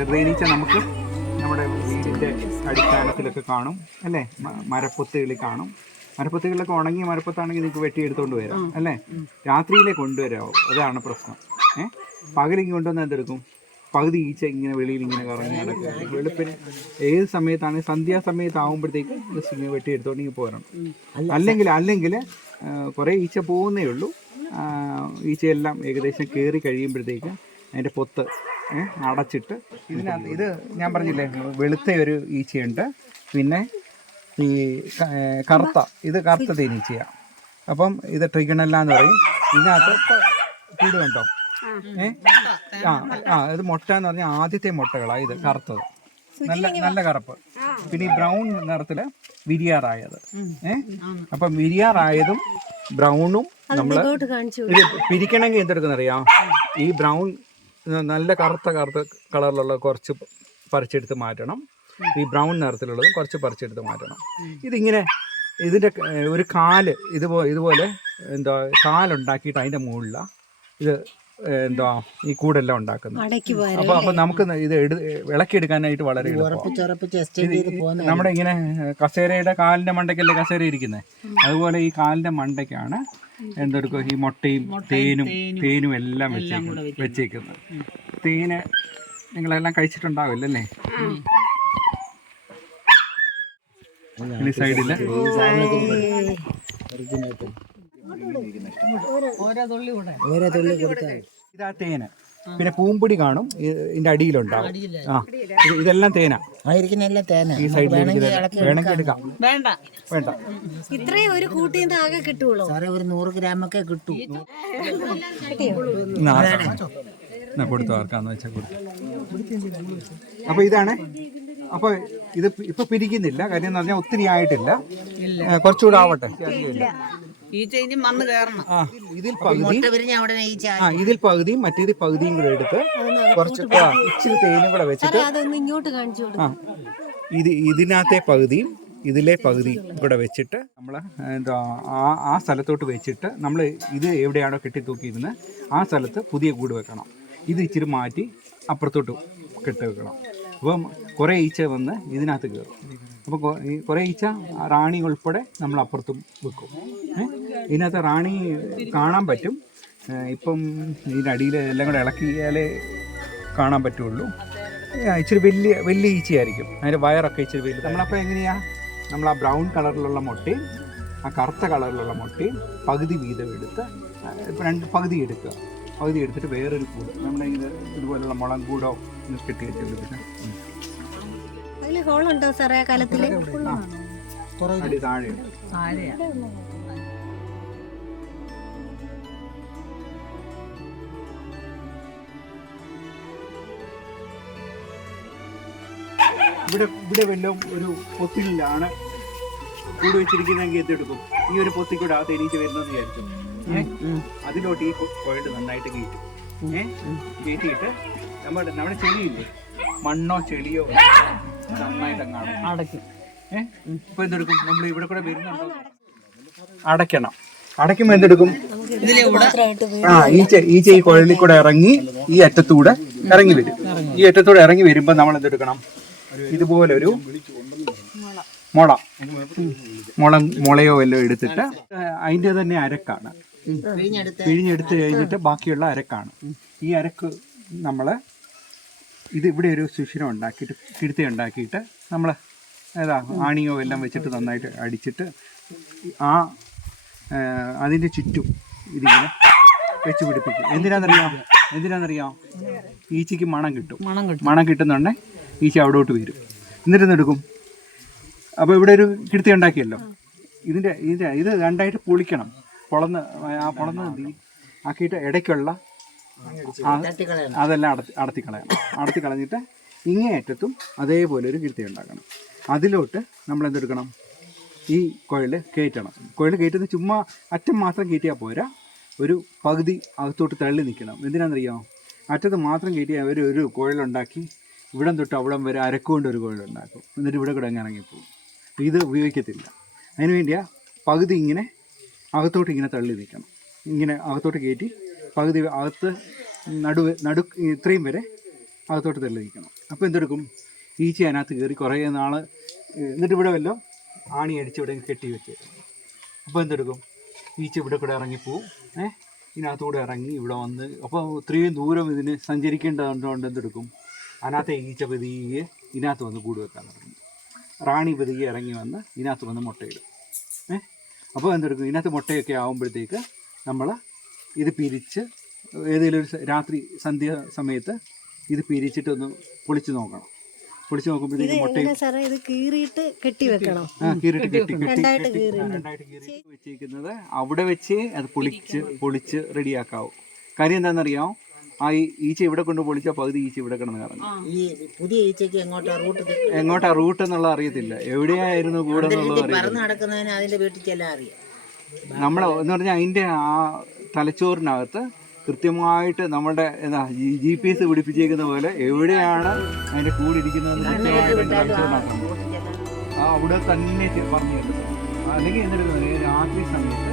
ചെറുതേനീച്ച നമുക്ക് നമ്മുടെ വീടിന്റെ അടിസ്ഥാനത്തിലൊക്കെ കാണും അല്ലേ? മരപ്പൊത്തുകളിൽ കാണും. മരപ്പൊത്തുകളിലൊക്കെ ഉണങ്ങിയ മരപ്പൊത്താണെങ്കിൽ നിങ്ങൾക്ക് വെട്ടിയെടുത്തോണ്ട് വരാം അല്ലേ? രാത്രിയിലേ കൊണ്ടുവരാമോ അതാണ് പ്രശ്നം. ഏഹ് പകലിങ്ങ് കൊണ്ടുവന്ന് എന്തെടുക്കും? പകുതി ഈച്ച ഇങ്ങനെ വെളിയിൽ ഇങ്ങനെ കറങ്ങി നടക്കും. വെളുപ്പിന് ഏത് സമയത്താണ് സന്ധ്യാസമയത്ത് ആകുമ്പോഴത്തേക്ക് ജസ്റ്റ് ഇങ്ങനെ വെട്ടിയെടുത്തോണ്ട് ഇങ്ങനെ പോരണം. അല്ലെങ്കിൽ അല്ലെങ്കിൽ കുറേ ഈച്ച പോകുന്നേ ഉള്ളൂ. ഈച്ചയെല്ലാം ഏകദേശം കയറി കഴിയുമ്പോഴത്തേക്ക് അതിന്റെ പൊത്ത് ഏ, അടച്ചിട്ട് ഇതിനകത്ത് ഇത് ഞാൻ പറഞ്ഞില്ലേ വെളുത്ത ഒരു ഈച്ചയുണ്ട്. പിന്നെ ഈ കറുത്ത ഇത് കറുത്ത തേനീച്ചയാണ് അപ്പം ഇത് ട്രിഗണല്ല എന്ന് പറയും. ഇതിനകത്ത് കൂട് കണ്ടോ? ഏ ആ ആ ഇത് മുട്ട എന്ന് പറഞ്ഞാൽ ആദ്യത്തെ മുട്ടകളാണ് ഇത് കറുത്തത്. നല്ല നല്ല കറുപ്പ്. പിന്നെ ഈ ബ്രൗൺ നിറത്തിൽ വിരിയാറായത്. ഏ അപ്പം വിരിയാറായതും ബ്രൗണും നമ്മൾ പിരിക്കണമെങ്കിൽ എന്തെടുക്കുന്നറിയാം? ഈ ബ്രൗൺ നല്ല കറുത്ത കറുത്ത കളറിലുള്ള കുറച്ച് പറിച്ചെടുത്ത് മാറ്റണം. ഈ ബ്രൗൺ നിറത്തിലുള്ളത് കുറച്ച് പറിച്ചെടുത്ത് മാറ്റണം. ഇതിങ്ങനെ ഇതിന്റെ ഒരു കാൽ ഇതുപോലെ ഇതുപോലെ എന്താ കാലുണ്ടാക്കിയിട്ട് അതിന്റെ മുകളിലാണ് ഇത് എന്താ ഈ കൂടെല്ലാം ഉണ്ടാക്കുന്നത്. അപ്പൊ അപ്പൊ നമുക്ക് ഇത് എടു വിളക്കിയെടുക്കാനായിട്ട് വളരെ നമ്മുടെ ഇങ്ങനെ കസേരയുടെ കാലിന്റെ മണ്ടയ്ക്കല്ലേ കസേര ഇരിക്കുന്നത് അതുപോലെ ഈ കാലിന്റെ മണ്ടയ്ക്കാണ് എന്തെടുക്കും? ഈ മുട്ടയും തേനും തേനും എല്ലാം വെച്ചേക്കുന്നത്. വെച്ചേക്കുന്നത് തേന് നിങ്ങളെല്ലാം കഴിച്ചിട്ടുണ്ടാവില്ലല്ലേ? ഈ സൈഡിൽ? ഓരോ തുള്ളി കൊടുത്താൽ. ഇതാ തേന്. പിന്നെ പൂമ്പൊടി കാണും. ഇതിന്റെ അടിയിലുണ്ടാവും. ആ ഇതെല്ലാം തേനാ. ആയിരിക്കുന്നല്ല തേന. ഈ സൈഡിൽ വേണമെങ്കിൽ എടുക്കാം. വേണ്ട. വേണ്ട. ഇത്രയും ഒരു കൂട്ടിൽ നിന്ന് ആകെ കിട്ടുള്ളൂ സാറേ ഒരു നൂറ് ഗ്രാമൊക്കെ കിട്ടൂ. എന്നാ ആർക്കാ? എന്നാ കൊടുത്തു ആർക്കാന്ന് വെച്ചാൽ കൊടുത്തു. അപ്പൊ ഇതാണ്. അപ്പൊ ഇത് ഇപ്പൊ പിരിക്കുന്നില്ല. കാര്യം എന്ന് പറഞ്ഞാൽ ഒത്തിരി ആയിട്ടില്ല. കുറച്ചുകൂടെ ആവട്ടെ. ഇതിൽ പകുതി. ആ ഇതിൽ പകുതിയും മറ്റേതിൽ പകുതിയും കൂടെ എടുത്ത് കുറച്ച് ഇച്ചിരി തേനും കൂടെ വെച്ചിട്ട് അതൊന്ന് ഇങ്ങോട്ട് കാണിച്ചു കൊടുക്കും. ആ ഇത് ഇതിനകത്തെ പകുതിയും ഇതിലെ പകുതി ഇവിടെ വെച്ചിട്ട് നമ്മൾ എന്താ ആ ആ സ്ഥലത്തോട്ട് വെച്ചിട്ട് നമ്മൾ ഇത് എവിടെയാണോ കെട്ടി തൂക്കിയിരുന്നത് ആ സ്ഥലത്ത് പുതിയ കൂട് വെക്കണം. ഇത് ഇച്ചിരി മാറ്റി അപ്പുറത്തോട്ട് കെട്ടി വെക്കണം. അപ്പം കുറേ ഈച്ച വന്ന് ഇതിനകത്ത് കയറും. അപ്പോൾ ഈ കുറേ ഈച്ച റാണി ഉൾപ്പെടെ നമ്മൾ അപ്പുറത്തും വെക്കും. ഏ? ഇതിനകത്ത് റാണി കാണാൻ പറ്റും. ഇപ്പം ഇതിന്റെ അടിയിൽ എല്ലാം കൂടെ ഇളക്കിയാലേ കാണാൻ പറ്റുള്ളൂ. ഇച്ചിരി വലിയ വലിയ ഈച്ചയായിരിക്കും. അതിന്റെ വയറൊക്കെ ഇച്ചിരി വലിയ നമ്മളപ്പോൾ എങ്ങനെയാണ് നമ്മൾ ആ ബ്രൗൺ കളറിലുള്ള മുട്ടയും ആ കറുത്ത കളറിലുള്ള മുട്ടയും പകുതി വീതം എടുത്ത് ഇപ്പം രണ്ട് പകുതി എടുക്കുക. പകുതി എടുത്തിട്ട് വേറൊരു കൂട്. നമ്മുടെ ഇത് ഇതുപോലുള്ള മുളം കൂടോ കെട്ടി വെച്ചിട്ട് അതിൽ ഹോളുണ്ടോ സാറേ കാലത്തിൽ അടി താഴെ താഴെയാ. ഇവിടെ ഇവിടെ വല്ലതും ഒരു പൊത്തിലാണ് കൂട് വെച്ചിരിക്കുന്നതെങ്കിൽ എന്തെടുക്കും? ഈ ഒരു പൊത്തിക്കൂടെ കൂടെ ആ തേനീച്ച വരുന്നെന്ന് വിചാരിച്ചു? അതിലോട്ട് ഈ പോയിട്ട് നന്നായിട്ട് കയറ്റും ഏഹ് കയറ്റിയിട്ട് നമ്മുടെ നമ്മുടെ ചെളിയില്ലേ? മണ്ണോ ചെളിയോ നന്നായിട്ട് അങ്ങാണ് അടയ്ക്കും. ഏഹ് ഇപ്പൊ എന്തെടുക്കും? നമ്മൾ ഇവിടെ കൂടെ വരുന്നുണ്ടോ? അടയ്ക്കണം. അടയ്ക്കുമ്പോ എന്തെടുക്കും? ആ ഈച്ച ഈച്ച ഈ കുഴലിൽ കൂടെ ഇറങ്ങി ഈ അറ്റത്തൂടെ ഇറങ്ങി വരും. ഈ അറ്റത്തൂടെ ഇറങ്ങി വരുമ്പോ നമ്മൾ എന്തെടുക്കണം? ഇതുപോലെ ഒരു മുള. മുള. മുളയോ എല്ലോ എടുത്തിട്ട് അതിന്റെ തന്നെ അരക്കാണ്. പിഴിഞ്ഞെടുത്ത് കഴിഞ്ഞിട്ട് ബാക്കിയുള്ള അരക്കാണ്. ഈ അരക്ക് നമ്മൾ ഇത് ഇവിടെ ഒരു സുഷിരം ഉണ്ടാക്കിയിട്ട് കിടുത്തി ഉണ്ടാക്കിയിട്ട് നമ്മൾ ഏതാ ആണിയോ എല്ലാം വെച്ചിട്ട് നന്നായിട്ട് അടിച്ചിട്ട് ആ അതിന്റെ ചുറ്റും ഇതിങ്ങനെ വെച്ച് പിടിപ്പിക്കും. എന്തിനാണെന്നറിയാം എന്തിനാണെന്നറിയാം ഈച്ചയ്ക്ക് മണം കിട്ടും. മണം കിട്ടും. മണം കിട്ടുന്നുണ്ടെ? ഈച്ച അവിടോട്ട് വരും. എന്നിട്ട് എടുക്കും? അപ്പോൾ ഇവിടെ ഒരു കിടത്തി ഉണ്ടാക്കിയല്ലോ. ഇതിന്റെ ഇതിന്റെ ഇത് രണ്ടായിട്ട് പൊളിക്കണം. പൊളന്ന് ആ പൊളന്ന്? ആക്കിയിട്ട് ഇടയ്ക്കുള്ള അതെല്ലാം അടത്തി അടത്തി കളയണം അടത്തി കളഞ്ഞിട്ട് ഇങ്ങേയറ്റത്തും അതേപോലെ ഒരു കിടത്തി ഉണ്ടാക്കണം. അതിലോട്ട് നമ്മൾ എന്തെടുക്കണം ഈ കുഴൽ കയറ്റണം. കുഴൽ കയറ്റുന്ന ചുമ്മാ അറ്റം മാത്രം കയറ്റിയാൽ പോരാ. ഒരു പകുതി അകത്തോട്ട് തള്ളി നിൽക്കണം. എന്തിനാണെന്നറിയാമോ അറ്റത്ത് മാത്രം കയറ്റിയാൽ അവർ ഒരു കുഴലുണ്ടാക്കി ഇവിടം തൊട്ട് അവിടം വരെ അരക്കുകൊണ്ട് ഒരു കുഴലുണ്ടാക്കും എന്നിട്ട് ഇവിടെ കൂടെ അങ്ങ് ഇറങ്ങിപ്പോകും. ഇത് ഉപയോഗിക്കത്തില്ല. അതിന് വേണ്ടിയാ പകുതി ഇങ്ങനെ അകത്തോട്ട് ഇങ്ങനെ തള്ളി നിൽക്കണം. ഇങ്ങനെ അകത്തോട്ട് കയറ്റി പകുതി അകത്ത് നടുവ് നടു ഇത്രയും വരെ അകത്തോട്ട് തള്ളി നിൽക്കണം. അപ്പോൾ എന്തെടുക്കും? ഈച്ച അതിനകത്ത് കയറി കുറേ നാൾ എന്നിട്ട് ഇവിടെ വല്ലോ ആണി അടിച്ച് ഇവിടെ കെട്ടി വെച്ചേക്കും. അപ്പോൾ എന്തെടുക്കും? ഈച്ച ഇവിടെ കൂടെ ഇറങ്ങിപ്പോവും. ഏഹ് ഇതിനകത്തൂടെ ഇറങ്ങി ഇവിടെ വന്ന് അപ്പോൾ ഇത്രയും ദൂരം ഇതിന് സഞ്ചരിക്കേണ്ടതുകൊണ്ട് എന്തെടുക്കും? അതിനകത്തെ ഈച്ച പതിയെ ഇതിനകത്ത് വന്ന് കൂട് വെക്കാൻ തുടങ്ങി. റാണി പതിയെ ഇറങ്ങി വന്ന് ഇതിനകത്ത് വന്ന് മുട്ടയിടും. ഏഹ് അപ്പോൾ എന്തെടുക്കും? ഇതിനകത്ത് മുട്ടയൊക്കെ ആകുമ്പോഴത്തേക്ക് നമ്മൾ ഇത് പിരിച്ച് ഏതെങ്കിലും ഒരു രാത്രി സന്ധ്യ സമയത്ത് ഇത് പിരിച്ചിട്ടൊന്ന് പൊളിച്ചു നോക്കണം. പൊളിച്ചു നോക്കുമ്പോഴത്തേക്ക് ഇത് കീറിയിട്ട് കെട്ടി വെക്കണം? ആ, കെട്ടി കെട്ടി രണ്ടായിട്ട് കെട്ടി രണ്ടായിട്ട് കീറി വെച്ചിരിക്കുന്നത് അവിടെ വെച്ച് അത് പൊളിച്ച് പൊളിച്ച് റെഡിയാക്കാവും. കാര്യം എന്താണെന്നറിയാമോ ആ ഈച്ച ഇവിടെ കൊണ്ട് പൊളിച്ച പകുതി ഈച്ച ഇവിടെ കിടന്ന് കാരണം ഈ പുതിയ ഈച്ചയ്ക്ക് എങ്ങോട്ടാ റൂട്ട് എങ്ങോട്ടാ റൂട്ട് എന്നുള്ള അറിയത്തില്ല. എവിടെയായിരുന്നു കൂടെ എന്നുള്ളത് പറന്ന് അറിയത്തില്ല. നടക്കുന്നതിന് അതിന്റെ വീട്ടിൽ ചെല്ലാൻ അറിയാം. നമ്മൾ എന്ന് പറഞ്ഞാൽ അതിന്റെ ആ തലച്ചോറിനകത്ത് കൃത്യമായിട്ട് നമ്മുടെ എന്താ ജി പി എസ് പിടിപ്പിച്ചേക്കുന്ന പോലെ എവിടെയാണ് അതിന്റെ കൂടിരിക്കുന്നതെന്ന് കൃത്യമായിട്ട് ആ അവിടെ തന്നെ പറഞ്ഞു അല്ലെങ്കിൽ എന്നിട്ട് രാത്രി സമയത്ത്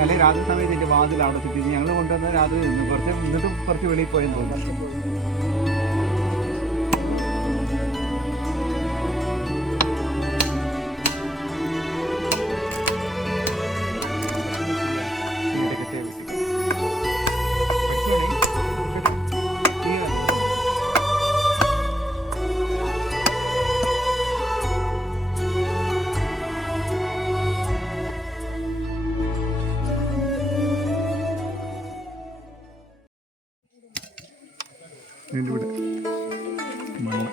അല്ലെങ്കിൽ രാത്രി സമയത്ത് എന്റെ വാതിൽ അടച്ചിട്ട് ഞങ്ങൾ കൊണ്ടുവന്ന രാത്രി കുറച്ച് എന്നിട്ടും കുറച്ച് വെളിയിൽ പോയെന്ന് തോന്നുന്നു. ഇതിന്റെ ഇവിടെ മണ്ണ്.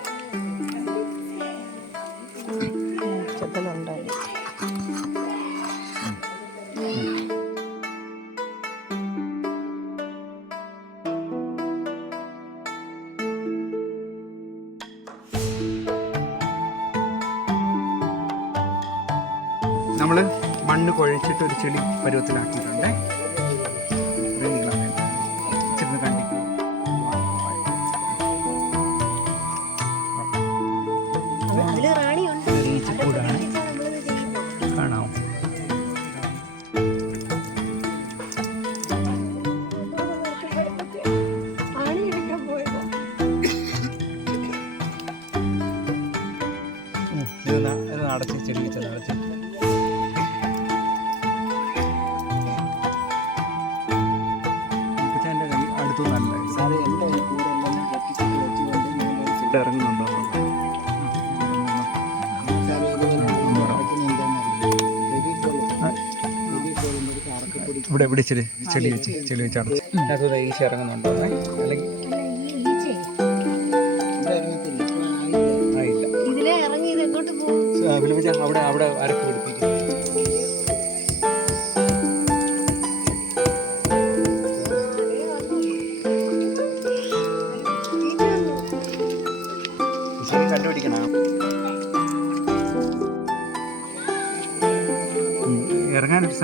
നമ്മൾ മണ്ണ് കുഴച്ചിട്ട് ഒരു ചെളി പരുവത്തിലാക്കിയിട്ടുണ്ട്. ഇത് അടച്ച് ചെടി വെച്ചത് അടച്ച്. ഇറങ്ങുന്നുണ്ടോ? ഇവിടെ ഇവിടെ ചെടി ചെടി വെച്ച് ചെടി വെച്ച് അടച്ച്. ഈച്ച ഇറങ്ങുന്നുണ്ടോ? അല്ലെങ്കിൽ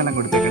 സ്ഥലം കൊടുത്തേക്കണേ